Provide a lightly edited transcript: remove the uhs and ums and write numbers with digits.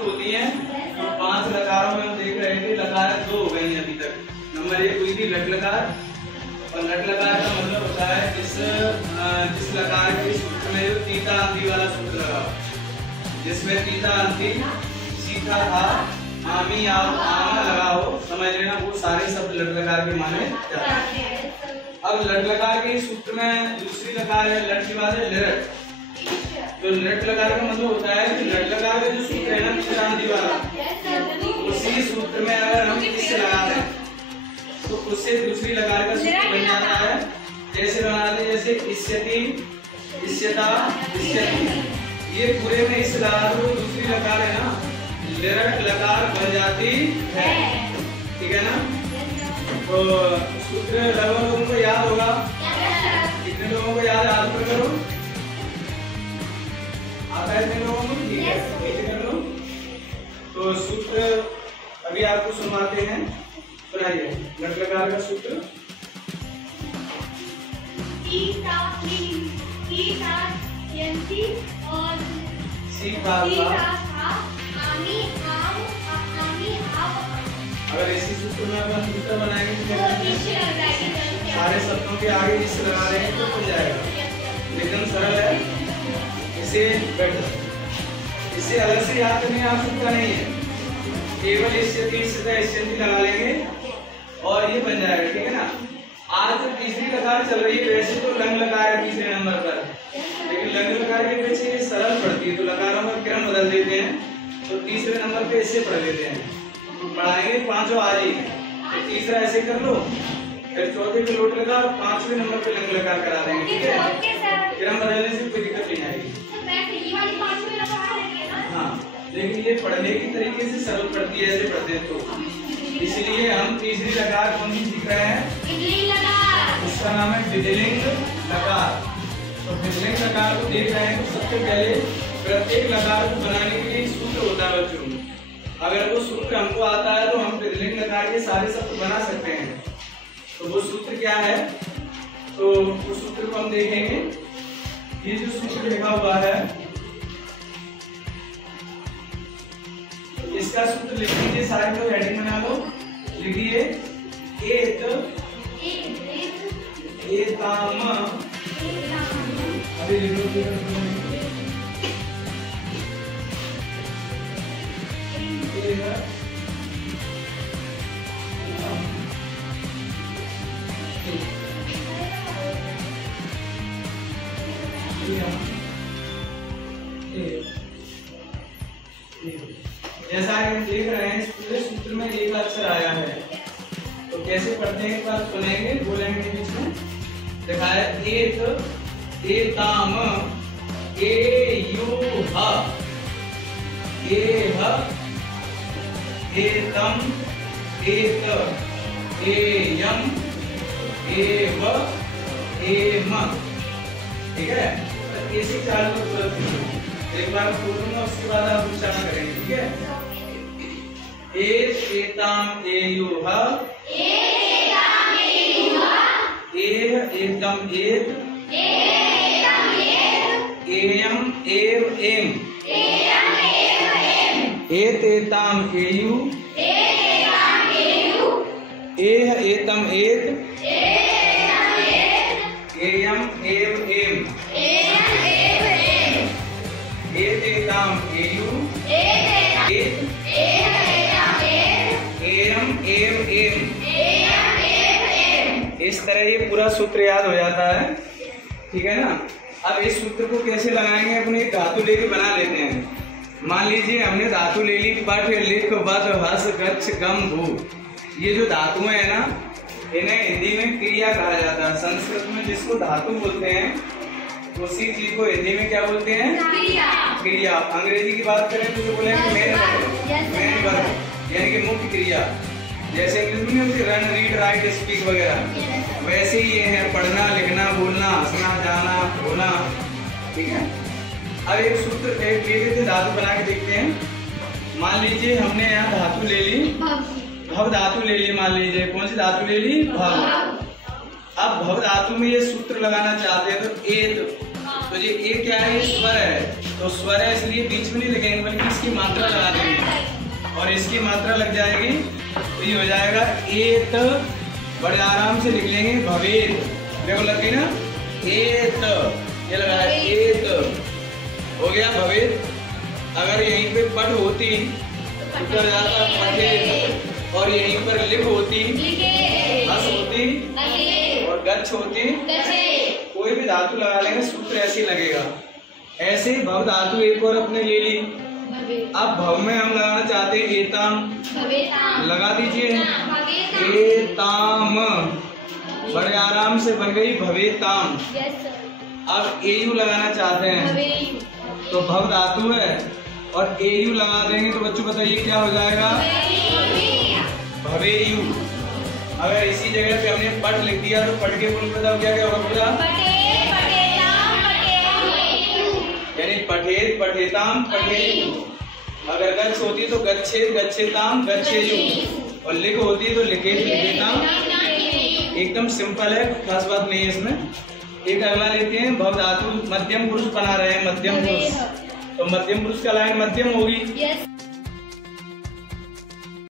होती है तो 5 लकारों में हम देख रहे थे, लकार 2 हो गई अभी तक। नंबर 1 हुई थी लट लकार, और लट लकार का मतलब होता है जिस लकार के सूत्र में जो तीता अंति वाला सूत्र लगा, जिसमें तीता अंति सीखा था, आमी आमा लगा हो, समझ लेना वो सारे शब्द लट लकार के माने जाते हैं। अब लट लकार के सूत्र में दूसरी लकार है लट के बाद है लट। तो लट लकार का मतलब होता है कि लट लकार का जो सूत्र है ना तीता अंति वाला, उसी सूत्र में अगर हम इससे लगा दें तो उससे दूसरी लकार का सूत्र बन जाता है। जैसे बनाते जैसे इष्यति, इष्यता, इष्यति, ये पूरे में इस लकार को दूसरी लकार है ना लट लकार बन जाती है, ठीक है ना। तो सूत्र लगभग लोगों को याद होगा, कितने लोगों को याद है हाथ पर करो, आता है कितने लोगों को, ठीक है कर लो। तो सूत्र अभी आपको सुनाते हैं, सुनाइए लट लकार का सूत्र। अगर इसी सूत्र में अपन सूत्र बनाएंगे तो सारे शब्दों के आगे इस लगा रहे हैं तो बन जाएगा, लेकिन सरल है, इसे इससे अलग से याद करने की आवश्यकता नहीं है, केवल इष्यति लगा लेंगे और ये बन जाएगा, ठीक है ना। आज जो तीसरी लकार चल रही है वैसे तो लंग लकार है तीसरे नंबर पर, लेकिन लंग लकार के पीछे ये सरल पड़ती है तो लकारों का क्रम बदल देते हैं, तो तीसरे नंबर पे इससे पढ़ लेते हैं। पढ़ाएंगे 5 आज ही, तो तीसरा ऐसे कर लो, फिर चौथे पे लोट लगा और 5वें नंबर पे लंग लकार करा देंगे, ठीक है। क्रम बदलने से कोई दिक्कत नहीं आएगी। हाँ, लेकिन ये पढ़ने की तरीके से सरल पड़ती है, ऐसे पढ़ते हैं तो इसलिए हम तीसरी लकार कौन सी सीख रहे हैं, उसका नाम है डिडलिंग लकार। तो डिडलिंग लकार को देख रहे हैं तो सबसे पहले प्रत्येक लकार को बनाने के लिए सूत्र होता है बच्चों। अगर वो सूत्र हमको आता है तो हम डिडलिंग लकार के सारे शब्द बना सकते हैं। तो वो सूत्र क्या है, तो उस सूत्र को हम देखेंगे। ये जो सूत्र लिखा हुआ है इसका सूत्र लिख लीजिए, सारे लोग हेडिंग बना लो, लिखिए एत एताम, अभी लिख लो जैसा हम देख रहे हैं इस पूरे सूत्र में एक अक्षर आया है, तो कैसे पढ़ते हैं एक बार सुनेंगे, बोलेंगे बीच में। देखा है एत एताम एयुह एह एतम एत एयम एव एम, ठीक है। ऐसे चार को एक बार बोलूंगा उसके बाद आप उच्चारण करेंगे, ठीक है। एत एताम एयुह एह एतम एत एयम एव एम एत एताम एयु एह एतम एत एयम एव एम एत एताम एयु एत एयम एव एम। इस तरह ये पूरा सूत्र याद हो जाता है, ठीक है ना। अब इस सूत्र को कैसे लगाएंगे, अपने धातु लेके बना लेते हैं। मान लीजिए हमने धातु ले ली पठ लिख बद हस गच्छ गम भू, ये जो धातुएं है ना इन्हें हिंदी में क्रिया कहा जाता है। संस्कृत में जिसको धातु बोलते हैं उसी चीज को हिंदी में क्या बोलते हैं, क्रिया। अंग्रेजी की बात करें तो जो बोलेंगे मेन वर्ब, यानी कि मुख्य क्रिया। जैसे इंग्लिश में होती रन रीड राइट स्पीक वगैरह, वैसे ही ये है पढ़ना लिखना बोलना हंसना जाना बोलना, ठीक है। अब एक सूत्र एक लेके धातु बना के देखते हैं। मान लीजिए हमने यहाँ धातु ले ली, भव धातु ले ली, मान लीजिए कौन सी धातु ले ली, भव। अब भव धातु में ये सूत्र लगाना चाहते हैं तो एत, तो ये ए क्या है, स्वर है, तो स्वर है इसलिए बीच में नहीं लिखेंगे बल्कि इसकी मात्रा लगा देंगे। और इसकी मात्रा लग जाएगी तो ये हो जाएगा एत। बड़े आराम से लिख लेंगे भवेत। देखो लग गई ना, एत, ये लगा है एत, हो गया भवेत। अगर यहीं पे पट होती उतर जाता पठेत, और यहीं पर लिख होती, हस होती और गच्छ होती, कोई भी धातु लगा लेंगे सूत्र ऐसे ही लगेगा। ऐसे भव धातु एक और अपने ले ली। अब भव में हम लगाना चाहते हैं एताम, लगा दीजिए एताम, बड़े आराम से बन गई भवेताम। अब एयू लगाना चाहते हैं तो भव धातु है और एयू लगा देंगे तो बच्चों बताइए क्या हो जाएगा, भवेयू। अगर इसी जगह पे हमने पट लिख दिया तो पट के बोल बताओ क्या क्या होगा पूरा, यानी पठेत पठेताम पठेयू। अगर गच्छ होती तो गच्छेत गच्छेताम गच्छेयू, और लिख होती तो लिखेत लिखेताम। एकदम सिंपल है, खास बात नहीं है इसमें। एक अगला लेते हैं, भव धातु मध्यम पुरुष बना रहे हैं, मध्यम पुरुष, तो मध्यम पुरुष का लाइन मध्यम होगी।